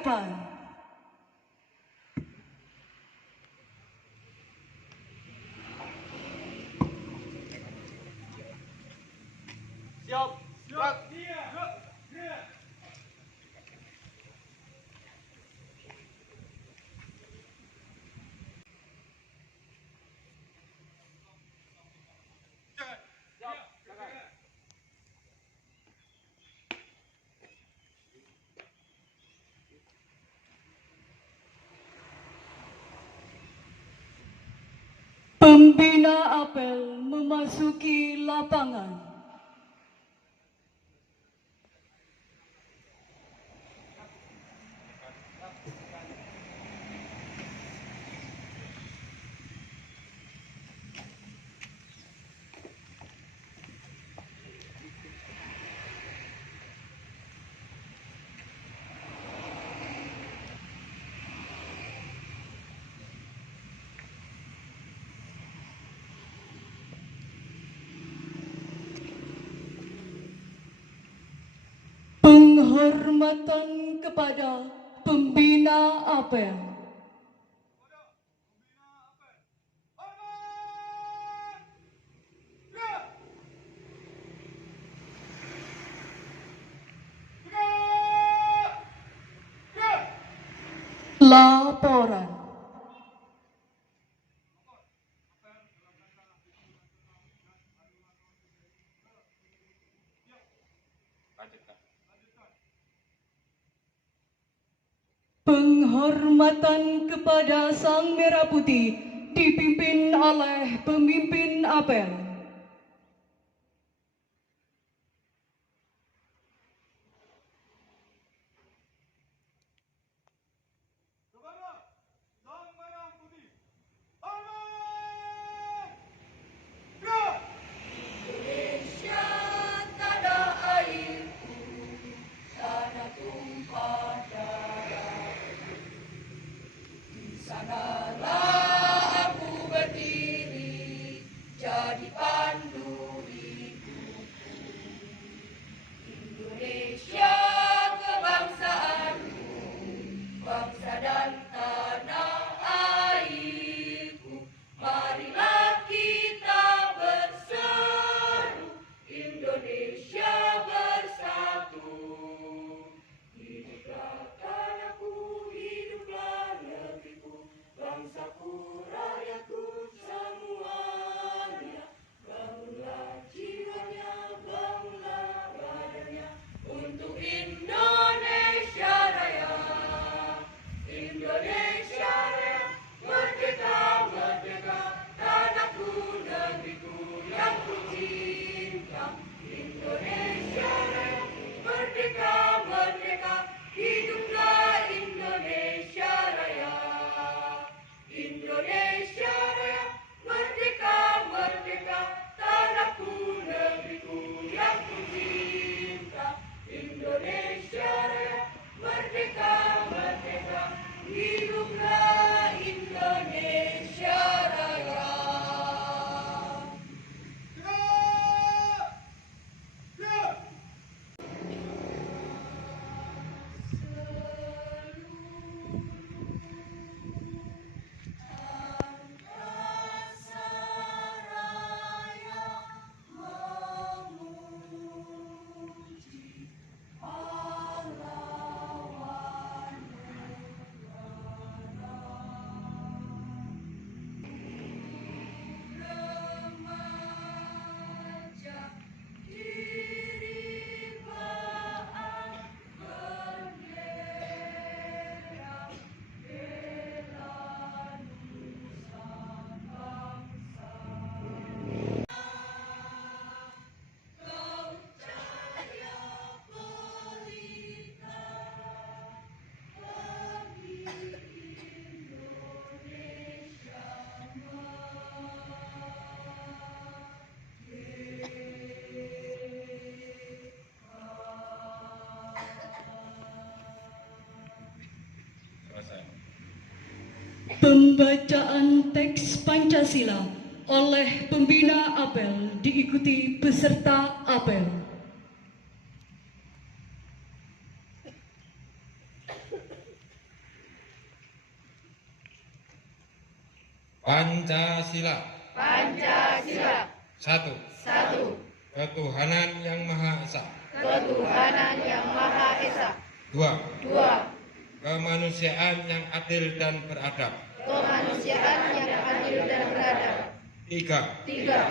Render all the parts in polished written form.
persiapan. Siap. Gerak. Pembina apel memasuki lapangan. Penghormatan kepada pembina apel. Laporan. Penghormatan kepada Sang Merah Putih dipimpin oleh pemimpin apel. Pembacaan teks Pancasila oleh pembina apel diikuti peserta apel. Pancasila. Pancasila. Satu. Satu. Ketuhanan yang Maha Esa. Ketuhanan yang Maha Esa. Dua. Dua. Kemanusiaan yang adil dan beradab. Kemanusiaan yang adil dan beradab. Tiga. Tiga.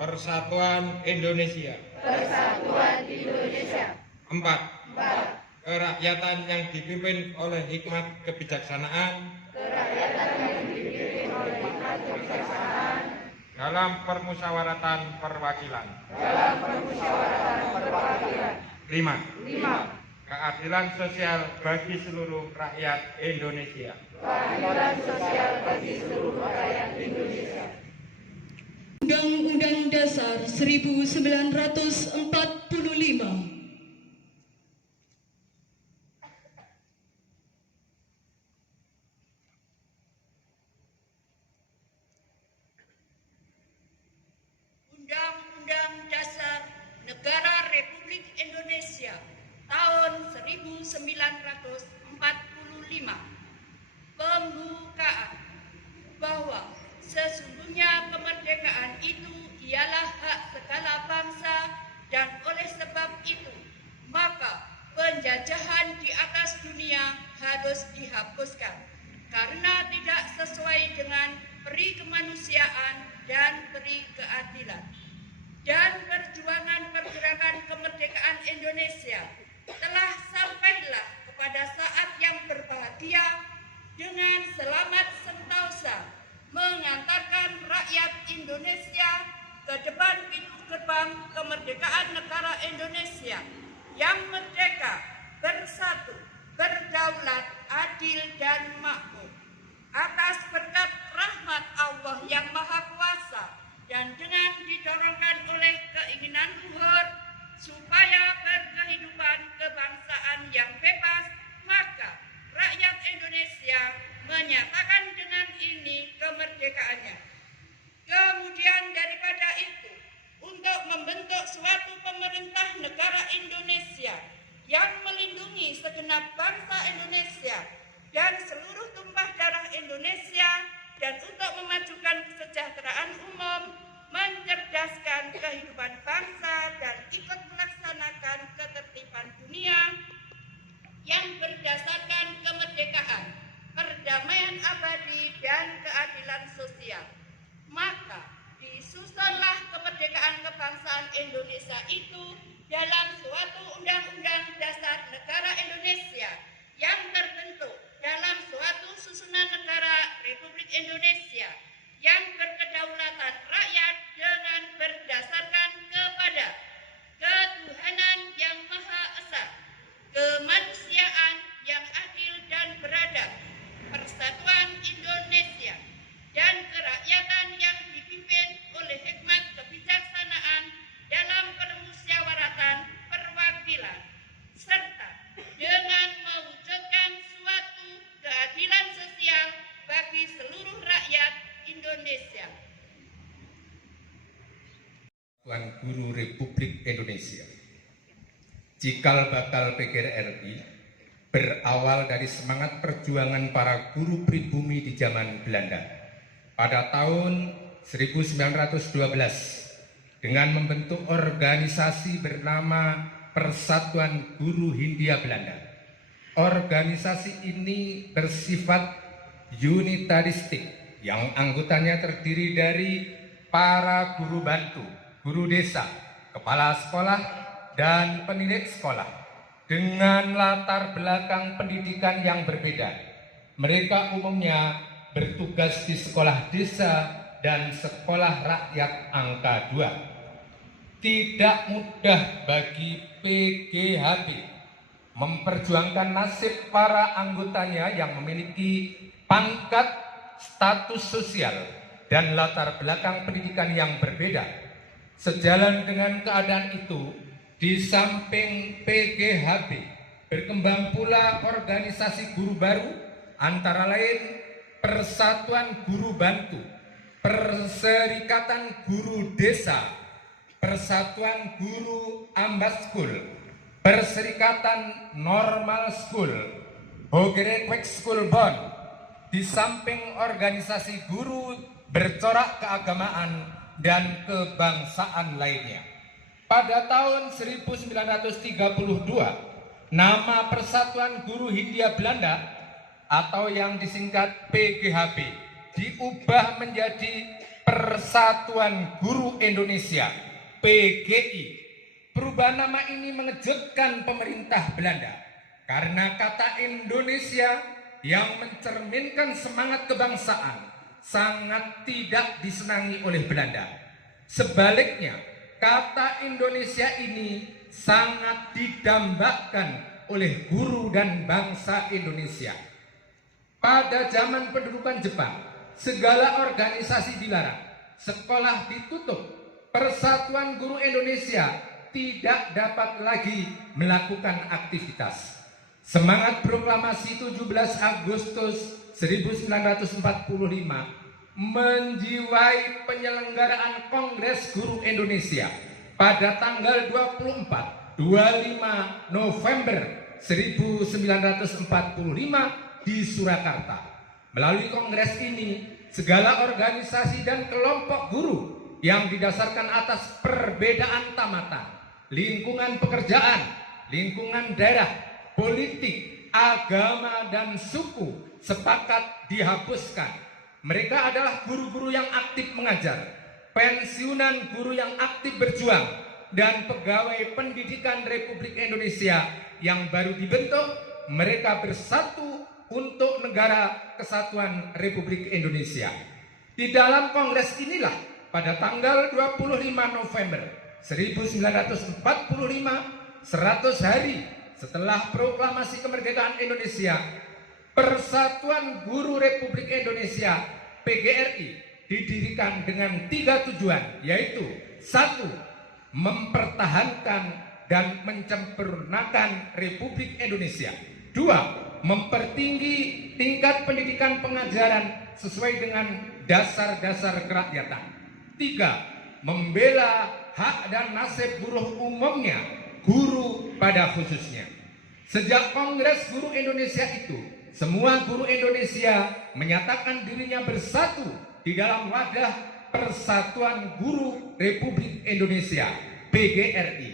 Persatuan Indonesia. Persatuan Indonesia. Empat. Empat. Kerakyatan yang dipimpin oleh hikmat kebijaksanaan Kerakyatan yang dipimpin oleh hikmat kebijaksanaan dalam permusyawaratan perwakilan. dalam permusyawaratan perwakilan. Lima. Lima. Keadilan sosial bagi seluruh rakyat Indonesia. Keadilan sosial bagi seluruh rakyat Indonesia. Undang-Undang Dasar 1945. Undang-Undang Dasar Negara Republik Indonesia tahun 1945. Pembukaan bahwa sesungguhnya kemerdekaan itu ialah hak segala bangsa dan oleh sebab itu maka penjajahan di atas dunia harus dihapuskan karena tidak sesuai dengan peri kemanusiaan dan peri keadilan. Dan perjuangan pergerakan kemerdekaan Indonesia telah sampailah kepada saat yang berbahagia dengan selamat sentosa mengantarkan rakyat Indonesia ke depan pintu gerbang kemerdekaan negara Indonesia yang merdeka, bersatu, berdaulat, adil dan makmur. Atas berkat rahmat Allah yang Maha Kuasa dan dengan didorongkan oleh keinginan luhur supaya berkehidupan kebangsaan yang bebas, maka rakyat Indonesia menyatakan dengan ini kemerdekaannya. Kemudian daripada itu, untuk membentuk suatu pemerintah negara Indonesia yang melindungi segenap bangsa Indonesia dan seluruh tumpah darah Indonesia dan untuk memajukan kesejahteraan umum, mencerdaskan kehidupan bangsa dan ikut melaksanakan ketertiban dunia yang berdasarkan kemerdekaan, perdamaian abadi dan keadilan sosial. Maka disusunlah kemerdekaan kebangsaan Indonesia itu dalam suatu undang-undang dasar negara Indonesia yang terbentuk dalam suatu susunan negara Republik Indonesia yang berkedaulatan rakyat dengan berdasarkan kepada ketuhanan yang Maha Esa, kemanusiaan yang adil dan beradab, persatuan Indonesia, dan kerakyatan yang dipimpin oleh hikmat kebijaksanaan dalam permusyawaratan perwakilan, serta dengan mewujudkan suatu keadilan sosial bagi seluruh rakyat Indonesia. Tuan Guru Republik Indonesia. Cikal bakal PGRI berawal dari semangat perjuangan para guru pribumi di zaman Belanda. Pada tahun 1912 dengan membentuk organisasi bernama Persatuan Guru Hindia Belanda. Organisasi ini bersifat unitaristik yang anggotanya terdiri dari para guru bantu, guru desa, kepala sekolah, dan pendidik sekolah dengan latar belakang pendidikan yang berbeda. Mereka umumnya bertugas di sekolah desa dan sekolah rakyat angka 2. Tidak mudah bagi PGHB memperjuangkan nasib para anggotanya yang memiliki pangkat, status sosial, dan latar belakang pendidikan yang berbeda. Sejalan dengan keadaan itu, di samping PGHB berkembang pula organisasi guru baru, antara lain Persatuan Guru Bantu, Perserikatan Guru Desa, Persatuan Guru Ambas School, Perserikatan Normal School, Hogerekwek School Bond, di samping organisasi guru bercorak keagamaan dan kebangsaan lainnya. Pada tahun 1932, nama Persatuan Guru Hindia Belanda atau yang disingkat PGHB diubah menjadi Persatuan Guru Indonesia PGI. Perubahan nama ini mengejutkan pemerintah Belanda karena kata Indonesia yang mencerminkan semangat kebangsaan sangat tidak disenangi oleh Belanda. Sebaliknya, kata Indonesia ini sangat didambakan oleh guru dan bangsa Indonesia. Pada zaman pendudukan Jepang, segala organisasi dilarang, sekolah ditutup, Persatuan Guru Indonesia tidak dapat lagi melakukan aktivitas. Semangat proklamasi 17 Agustus 1945 menjiwai penyelenggaraan Kongres Guru Indonesia pada tanggal 24-25 November 1945 di Surakarta. Melalui kongres ini, segala organisasi dan kelompok guru yang didasarkan atas perbedaan tamatan, lingkungan pekerjaan, lingkungan daerah, politik, agama, dan suku sepakat dihapuskan. Mereka adalah guru-guru yang aktif mengajar, pensiunan guru yang aktif berjuang, dan pegawai pendidikan Republik Indonesia yang baru dibentuk. Mereka bersatu untuk Negara Kesatuan Republik Indonesia. Di dalam kongres inilah pada tanggal 25 November 1945, 100 hari setelah proklamasi kemerdekaan Indonesia, Persatuan Guru Republik Indonesia PGRI didirikan dengan 3 tujuan, yaitu 1. Mempertahankan dan menyempurnakan Republik Indonesia. 2. Mempertinggi tingkat pendidikan pengajaran sesuai dengan dasar-dasar kerakyatan. 3. Membela hak dan nasib buruh umumnya, guru pada khususnya. Sejak Kongres Guru Indonesia itu, semua guru Indonesia menyatakan dirinya bersatu di dalam wadah Persatuan Guru Republik Indonesia PGRI.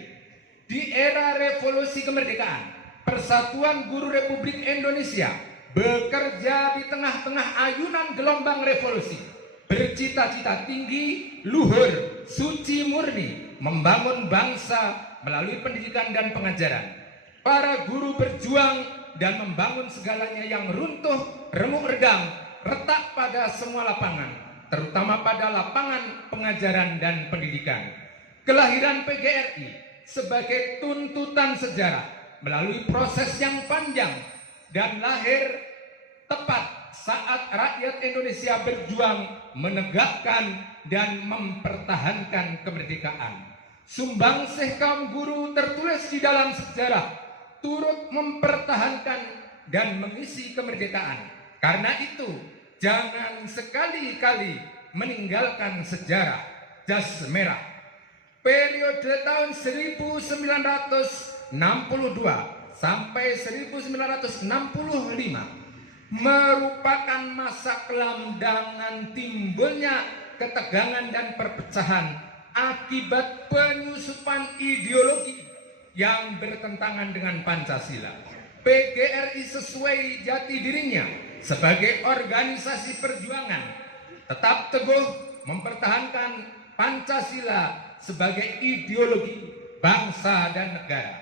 Di era revolusi kemerdekaan, Persatuan Guru Republik Indonesia bekerja di tengah-tengah ayunan gelombang revolusi, bercita-cita tinggi, luhur, suci murni, membangun bangsa melalui pendidikan dan pengajaran. Para guru berjuang dan membangun segalanya yang runtuh, remuk redam, retak pada semua lapangan, terutama pada lapangan pengajaran dan pendidikan. Kelahiran PGRI sebagai tuntutan sejarah melalui proses yang panjang dan lahir tepat saat rakyat Indonesia berjuang menegakkan dan mempertahankan kemerdekaan. Sumbangsih kaum guru tertulis di dalam sejarah turut mempertahankan dan mengisi kemerdekaan. Karena itu, jangan sekali-kali meninggalkan sejarah jas merah. Periode tahun 1962 sampai 1965 merupakan masa kelam dengan timbulnya ketegangan dan perpecahan akibat penyusupan ideologi yang bertentangan dengan Pancasila. PGRI sesuai jati dirinya sebagai organisasi perjuangan tetap teguh mempertahankan Pancasila sebagai ideologi bangsa dan negara.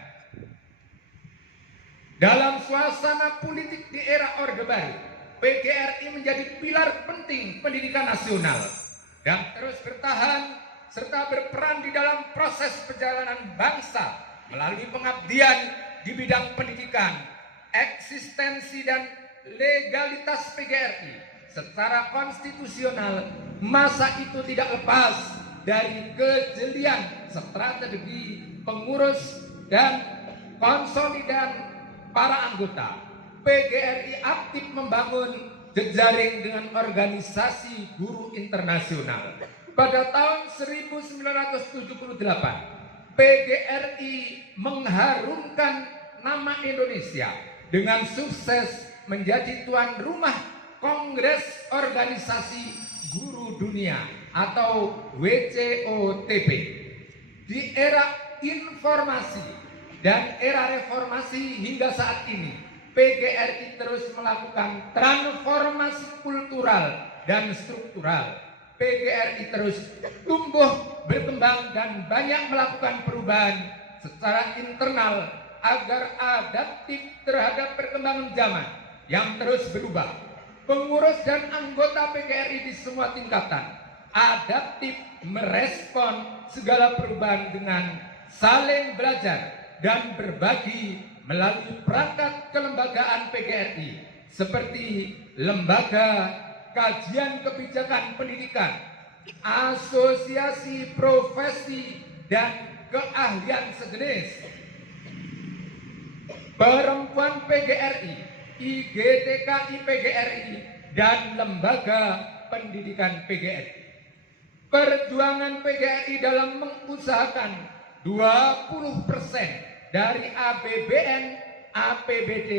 Dalam suasana politik di era Orde Baru, PGRI menjadi pilar penting pendidikan nasional dan terus bertahan serta berperan di dalam proses perjalanan bangsa melalui pengabdian di bidang pendidikan. Eksistensi dan legalitas PGRI secara konstitusional masa itu tidak lepas dari kejelian strategi pengurus dan konsolidan para anggota. PGRI aktif membangun jejaring dengan organisasi guru internasional. Pada tahun 1978, PGRI mengharumkan nama Indonesia dengan sukses menjadi tuan rumah Kongres Organisasi Guru Dunia atau WCOTP. Di era informasi dan era reformasi hingga saat ini, PGRI terus melakukan transformasi kultural dan struktural. PGRI terus tumbuh, berkembang, dan banyak melakukan perubahan secara internal agar adaptif terhadap perkembangan zaman yang terus berubah. Pengurus dan anggota PGRI di semua tingkatan adaptif merespon segala perubahan dengan saling belajar dan berbagi melalui perangkat kelembagaan PGRI seperti Lembaga Kajian Kebijakan Pendidikan, Asosiasi Profesi dan Keahlian Sejenis, Perempuan PGRI, IGTKI PGRI, dan Lembaga Pendidikan PGRI. Perjuangan PGRI dalam mengusahakan 20% dari APBN APBD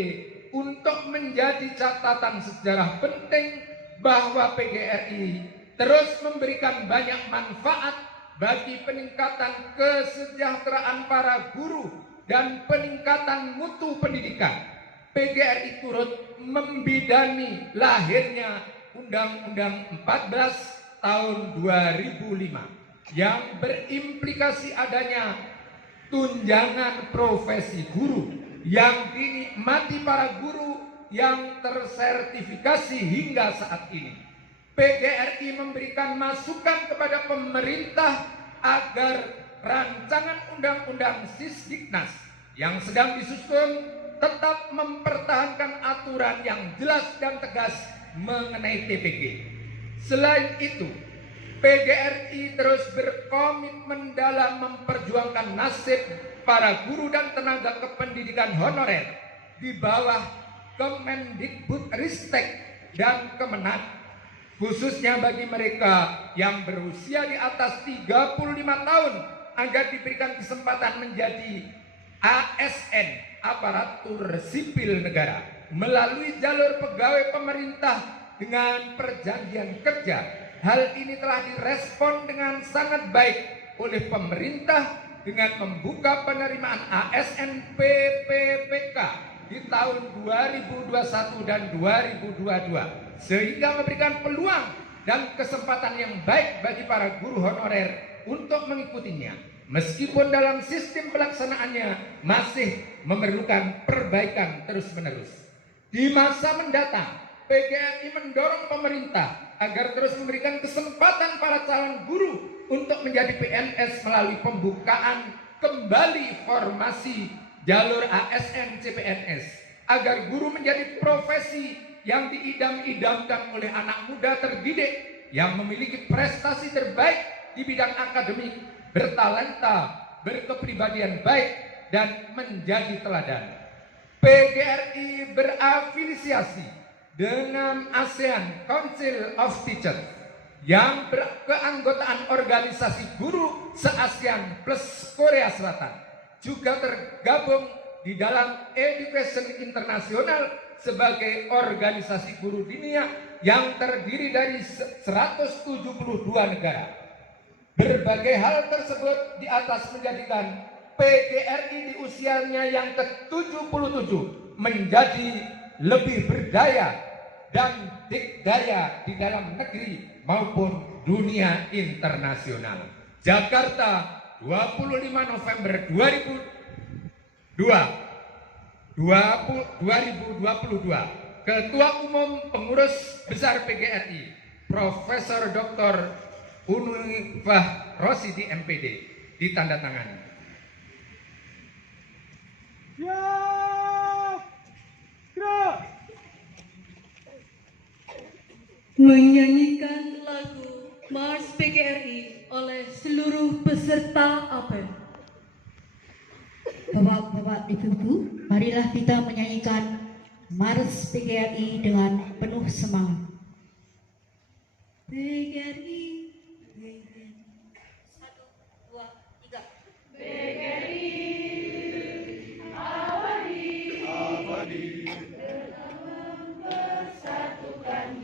untuk menjadi catatan sejarah penting bahwa PGRI terus memberikan banyak manfaat bagi peningkatan kesejahteraan para guru dan peningkatan mutu pendidikan. PGRI turut membidani lahirnya Undang-Undang 14 tahun 2005 yang berimplikasi adanya tunjangan profesi guru yang dinikmati para guru yang tersertifikasi hingga saat ini. PGRI memberikan masukan kepada pemerintah agar rancangan undang-undang Sisdiknas yang sedang disusun tetap mempertahankan aturan yang jelas dan tegas mengenai TPG. Selain itu, PGRI terus berkomitmen dalam memperjuangkan nasib para guru dan tenaga kependidikan honorer di bawah Kemendikbudristek dan Kemenak, khususnya bagi mereka yang berusia di atas 35 tahun agar diberikan kesempatan menjadi ASN, aparatur sipil negara, melalui jalur pegawai pemerintah dengan perjanjian kerja. Hal ini telah direspon dengan sangat baik oleh pemerintah dengan membuka penerimaan ASN PPPK di tahun 2021 dan 2022 sehingga memberikan peluang dan kesempatan yang baik bagi para guru honorer untuk mengikutinya, meskipun dalam sistem pelaksanaannya masih memerlukan perbaikan terus-menerus. Di masa mendatang, PGRI mendorong pemerintah agar terus memberikan kesempatan para calon guru untuk menjadi PNS melalui pembukaan kembali formasi jalur ASN CPNS, agar guru menjadi profesi yang diidam-idamkan oleh anak muda terdidik yang memiliki prestasi terbaik di bidang akademik, bertalenta, berkepribadian baik, dan menjadi teladan. PGRI berafiliasi dengan ASEAN Council of Teachers yang berkeanggotaan organisasi guru se-ASEAN plus Korea Selatan, juga tergabung di dalam Education International sebagai organisasi guru dunia yang terdiri dari 172 negara. Berbagai hal tersebut di atas menjadikan PGRI di usianya yang ke-77 menjadi lebih berdaya dan dikdaya di dalam negeri maupun dunia internasional. Jakarta, 25 November 2022. Ketua Umum Pengurus Besar PGRI, Profesor Dr. Unifah Rosidi MPD, ditandatangani. Menyanyikan lagu Mars PGRI oleh seluruh peserta apel. Bapak-bapak, ibu-ibu, marilah kita menyanyikan Mars PGRI dengan penuh semangat. PGRI, 1, 2, 3. PGRI abadi, dalam mempersatukan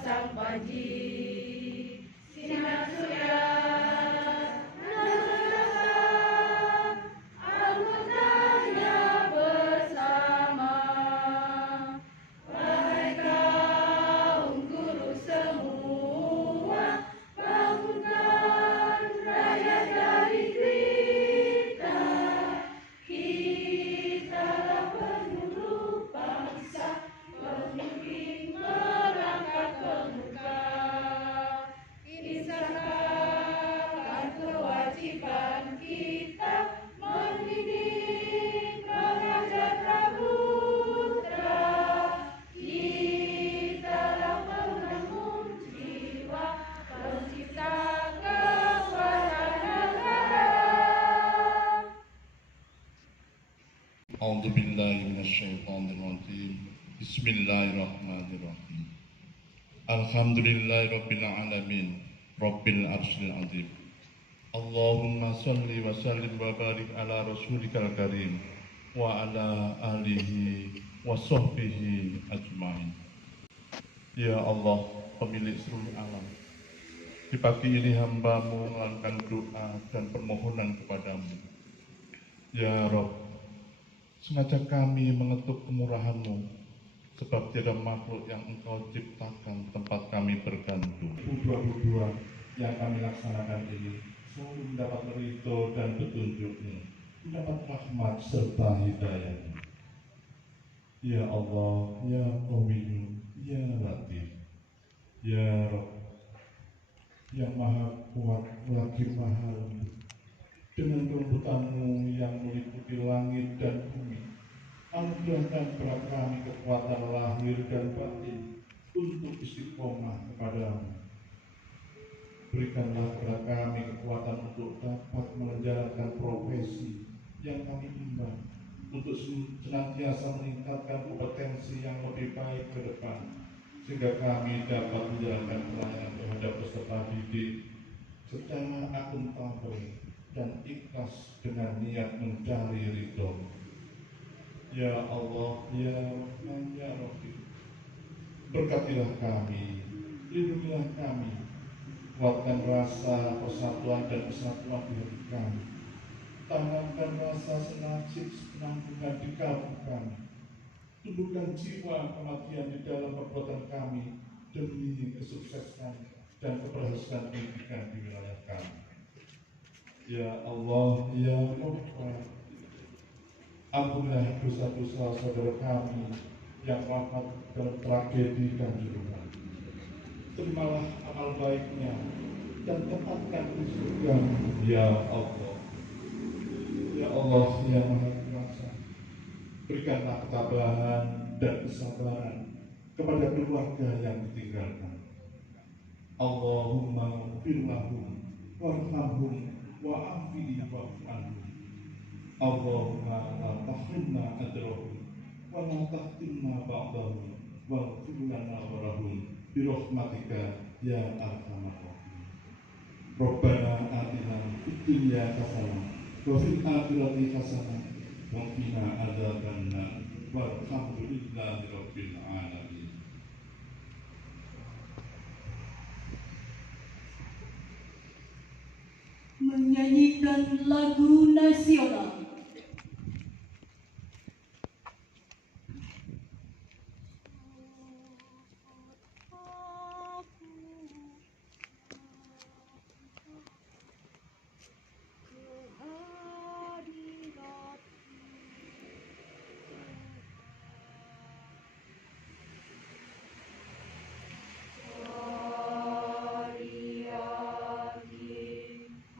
sang panji. Sinar surya anggotanya bersama. Wahai kaum guru semua, bangunkan rakyat dari kita. Kitalah penyuluh bangsa, pemimpin merangkak ke muka. Ini seakan kewajiban kita mendidik, mengajar pramuka. Kitalah penanggung jiwa, pencipta kekuatan negara. أعوذ بالله من الشيطان الرجيم بسم الله الرحمن الرحيم الحمد لله رب العالمين رب العرش العظيم اللهم صل وسلم وبارك على رسولك الكريم وعلى آله وصحبه أجمعين. Ya Allah, pemilik seluruh alam, di pagi ini hamba-Mu melakukan doa dan permohonan kepadamu. Ya Rabb, sengaja kami mengetuk kemurahan-Mu, sebab tiada makhluk yang Engkau ciptakan tempat kami bergantung. Dua-dua yang kami laksanakan ini selalu mendapat ridho dan petunjuk-Mu, mendapat rahmat serta hidayah. Ya Allah, Ya Qawiyyu, Ya Latif, Ya Rabb, yang Maha Kuat lagi Maha Lembut, dengan kelembutan-Mu yang meliputi langit dan bumi, anugerahkan kepada kami kekuatan lahir dan batin untuk istiqomah kepadamu. Berikanlah kepada kami kekuatan untuk dapat menjalankan profesi yang kami imban, untuk senantiasa meningkatkan kompetensi yang lebih baik ke depan, sehingga kami dapat menjalankan pelayanan terhadap peserta didik secara akuntabel dan ikhlas dengan niat mencari ridho. Ya Allah, Ya Rahman, Ya Rahim, berkatilah kami, lindungilah kami, kuatkan rasa persatuan dan kesatuan di hati kami, tanamkan rasa senasib penanggungan di kalbu kami, tumbuhkan jiwa kematian di dalam perbuatan kami demi kesuksesan dan keberhasilan pendidikan di wilayah kami. Ya Allah, Ya Rabb, ampunilah dosa-dosa saudara kami yang wafat dalam tragedi Kanjuruhan. Terimalah amal baiknya dan tempatkan di surga. Ya Allah, Ya Allah yang Maha Kuasa, berikanlah ketabahan dan kesabaran kepada keluarga yang ditinggalkan. Allahumma firlahum warhamhum wa'afi'i wa'fu anhum. Allahumma la tahrimna ajrahum wa la tahtimna ba'dahum waghfir lana warahum birahmatika ya arhamar rahimin. Rabbana atina fid dunya hasanah wa fil akhirati hasanah wa qina adzabannar walhamdulillahi rabbil alamin. Menyanyikan lagu nasional.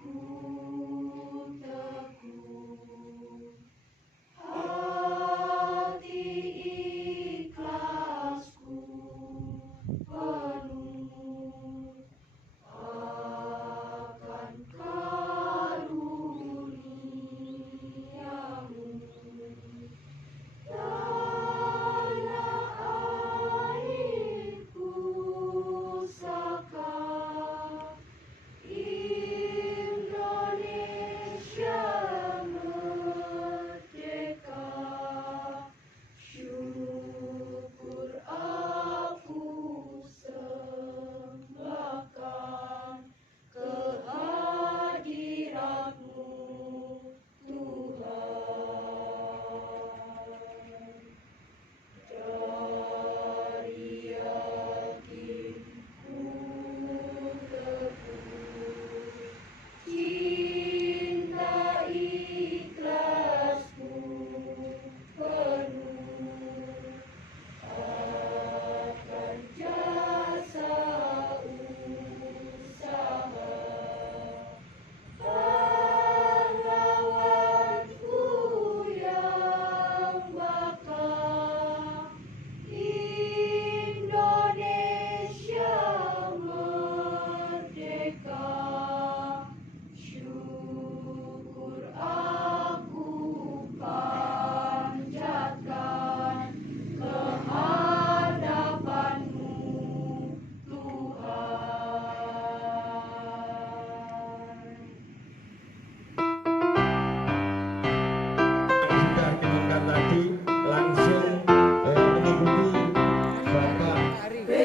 Ku teguh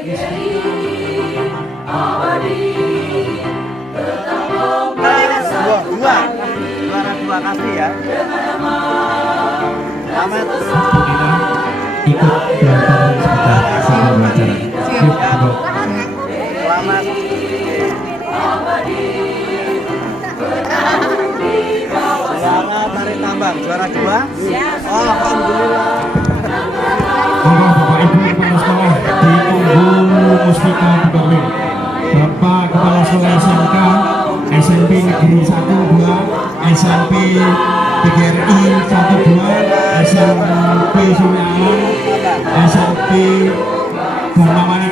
Juara dua kasih ya. Selamat. Ikut sebentar sebelum acara. Selamat. Juara tarik tambang, juara dua. Alhamdulillah. Monggo Bapak Ibu Kepala Sekolah ditunggu Mustika Bukarmin. Bapak Kepala Sekolah SMK, SMP Negeri 1 2, SMP PGRI 1 2, SMP Sungai Alam, SMP Bang Maman